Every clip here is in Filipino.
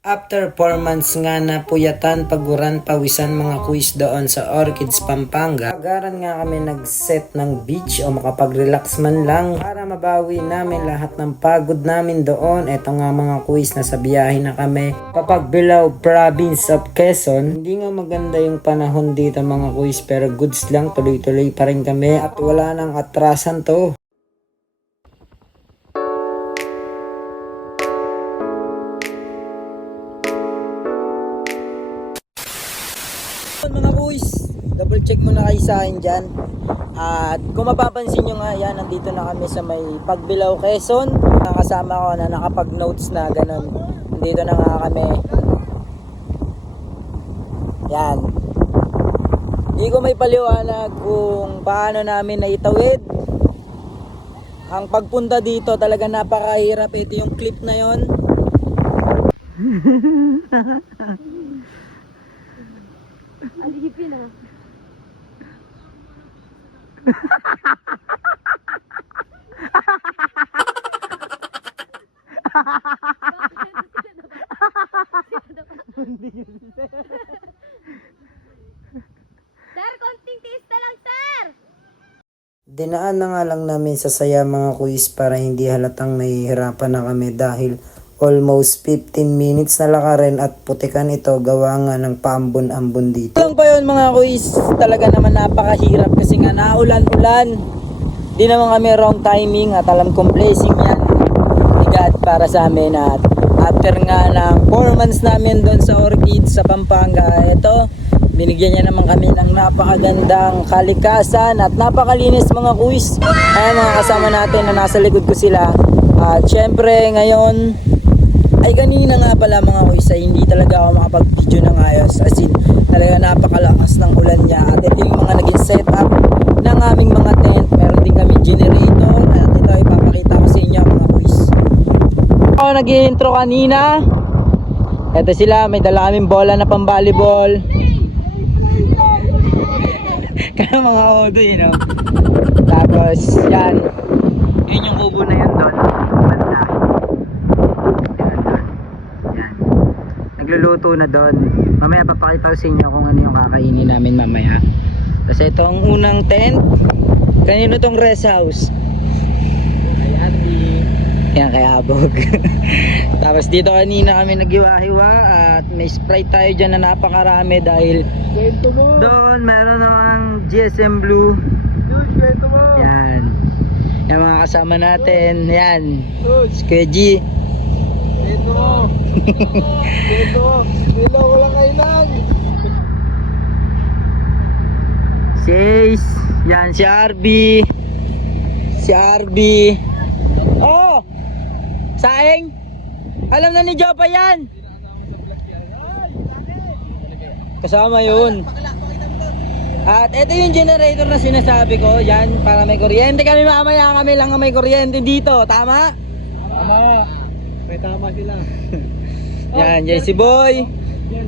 After 4 months nga na puyatan, paguran, pawisan mga quiz doon sa Orchids, Pampanga. Agaran nga kami nag-set ng beach o makapag-relax man lang para mabawi namin lahat ng pagod namin doon. Ito nga mga quiz, nasa biyahe na kami. Papagbilao, province of Quezon. Hindi nga maganda yung panahon dito mga quiz, pero goods lang, tuloy-tuloy pa rin kami at wala nang atrasan to. Mga boys, double check muna kayo sa akin dyan. At kung mapapansin nyo nga yan, nandito na kami sa may Pagbilao, Quezon. Nakasama ko na nakapag notes na ganun. Nandito na nga kami. Yan. Hindi ko may paliwanag kung paano namin naitawid. Ang pagpunta dito talaga napakahirap. Ito yung clip na yon. Alipin na. Sir, konting tiis na lang, sir! Dinaan na nga lang namin sa saya mga quiz para hindi halatang nahihirapan na kami dahil almost 15 minutes na lakarin at putikan ito gawa nga ng paambon-ambon dito. Lang pa yun mga quiz, talaga naman napakahirap kasi nga naulan-ulan. Di naman kami wrong timing at alam kong blessing yan ni God para sa amin. At after nga ng 4 months namin doon sa Orchids sa Pampanga, ito binigyan niya naman kami ng napakagandang kalikasan at napakalinis mga quiz. Ayan mga kasama natin na nasa likod ko sila. At syempre ngayon ay kanina nga pala mga quiz ay hindi talaga ako makapag-video ng ayos. As in talaga napakalakas ng ulan niya. At ito yung mga naging setup ng aming mga tent. Meron din kami generator. At ito ipapakita ko sa inyo mga quiz. Ako nag-intro kanina. Ito sila, may dala kaming bola na pang volleyball. Kaya mga odo yun, no? Tapos yan, yun yung kubo na yun doon, banda. Yan, nagluluto na doon. Mamaya papakita ko sa inyo kung ano yung kakainin namin mamaya. Tapos ito ang unang tent. Kanino tong rest house? Kay Ate. Yan, kay Abog. Tapos dito kanina kami naghiwa-hiwa at may Sprite tayo dyan na napakarami dahil doon meron namang GSM Blue. Yan. Yan mga kasama natin. Yan. Si Kuya G. Si Ace. Yan si RB. Si RB. Oh! Saeng! Alam na ni Jopa yan! Kasama yun. At ito yung generator na sinasabi ko. Yan, para may kuryente kami mamaya. Kami lang ang may kuryente dito. Tama? Tama. May tama sila. Yan, JC Boy.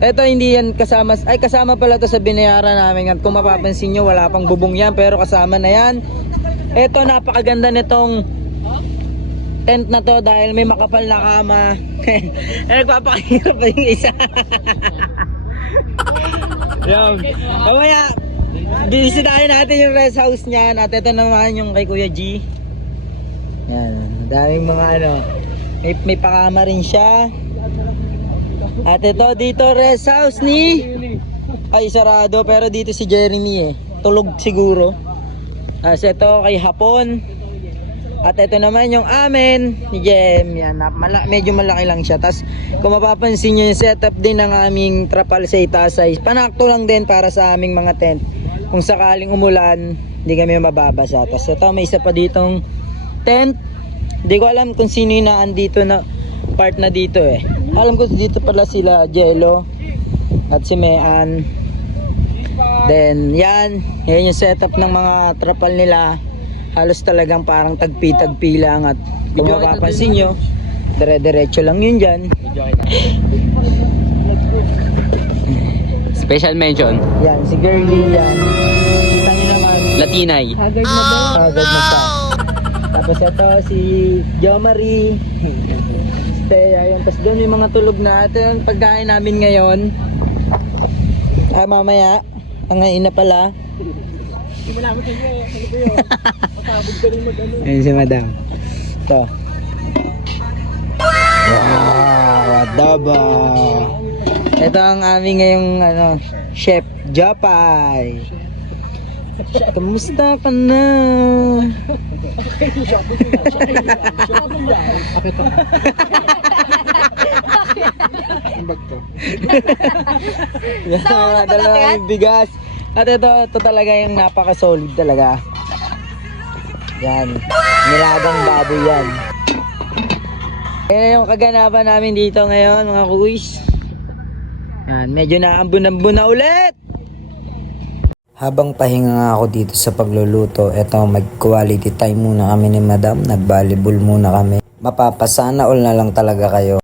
Ito hindi yan kasama. Ay, kasama pala to sa binayaran namin. At kung mapapansin nyo, wala pang bubong yan. Pero kasama na yan. Ito, napakaganda nitong tent na to dahil may makapal na kama. Nagpapakahirap pa yung isa. Yan. Mamaya, binisitahin natin yung rest house niyan. At ito naman yung kay Kuya G. Yan. Daming mga ano. May pakama rin siya. At ito dito rest house ni ay sarado pero dito si Jeremy eh. Tulog siguro. As ito kay Hapon. At ito naman yung amin ni Jem. Yan, medyo malaki lang siya. Tapos kung mapapansin nyo yung setup din ng aming trapal sa itaas ay panakto lang din para sa aming mga tent. Kung sakaling umulan, hindi kami mababasa. Tapos ito may isa pa ditong tent. Hindi ko alam kung sino yung naandito na part na dito eh. Alam ko dito pala sila Jello at si Mean. Then yan yung setup ng mga trapal nila. Halos talagang parang tagpi-tagpi lang. At kung mapapansin nyo, dire-diretso lang yun dyan. Special mention. Yan, si Girlie yan. Kita nyo naman. Latinay. Haggard na ba? Agad na siya. Tapos ito si Jo Marie. Teya yun. Tapos doon may mga tulog na. Ito yung pagkain namin ngayon. Mamaya. Ang ngayon na pala. Hindi mo namin kayo. Ano ba yun? Matabog ka rin mag-ano. Ayun si madam. Ito. Wow, adobo. Ito ang aming ngayong Chef Japay. Kamusta ka na? Ang bag to. Yan, dalawang bigas. At ito talaga yung napaka-solid talaga. Yan. Nilagang baboy yan. Yan yung kaganapan namin dito ngayon, mga kuis. Yan, medyo naambun-ambun na ulit. Habang pahinga nga ako dito sa pagluluto, eto mag-quality time muna kami ni madam. Nag-volleyball muna kami. Mapapasana all na lang talaga kayo.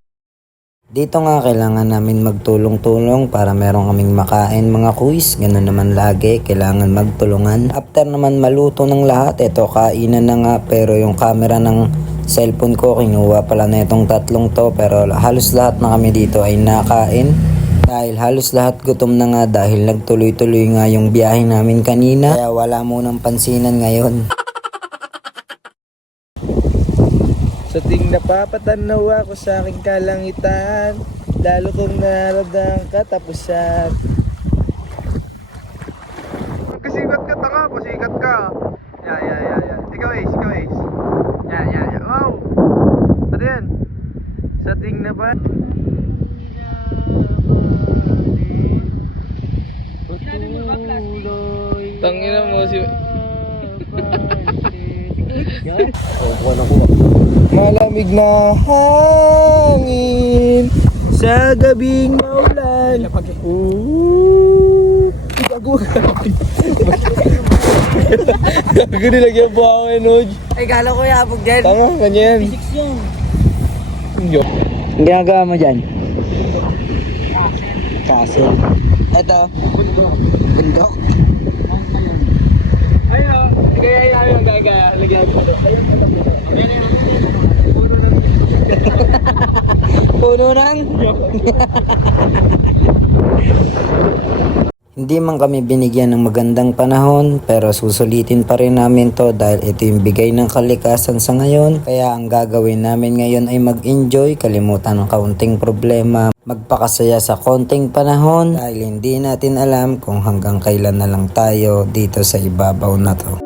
Dito nga kailangan namin magtulong-tulong para meron kaming makain mga kuis. Ganun naman lagi, kailangan magtulungan. After naman maluto ng lahat, eto kainan na nga. Pero yung camera ng cellphone ko, kinuha pala na itong tatlong to. Pero halos lahat na kami dito ay nakain. Dahil halos lahat gutom na nga dahil nagtuloy-tuloy nga yung biyahe namin kanina. Kaya wala munang pansinan ngayon. Sa ting napapatanaw ako sa aking kalangitan, lalo kong naradang katapusan. Pasikat ka tanga, pasikat ka. Yeah. Ikaw Ace. Yeah. Wow! Ano yan? Sa ting na ba? Tangina mo si... Malamig na hangin sa gabing maulan. Gago nilagyan po ako Noj. Ay, gala ko yabog din. Tama, ganyan. Physics yun. Ang ginagawa mo dyan? Castle. Ito. Bundok. Ayun, gaya namin ang gaya. Lagyan ko. Puno nang. Hindi man kami binigyan ng magandang panahon pero susulitin pa rin namin to dahil ito yung bigay ng kalikasan sa ngayon. Kaya ang gagawin namin ngayon ay mag-enjoy, kalimutan ng kaunting problema, magpakasaya sa konting panahon dahil hindi natin alam kung hanggang kailan na lang tayo dito sa ibabaw na to.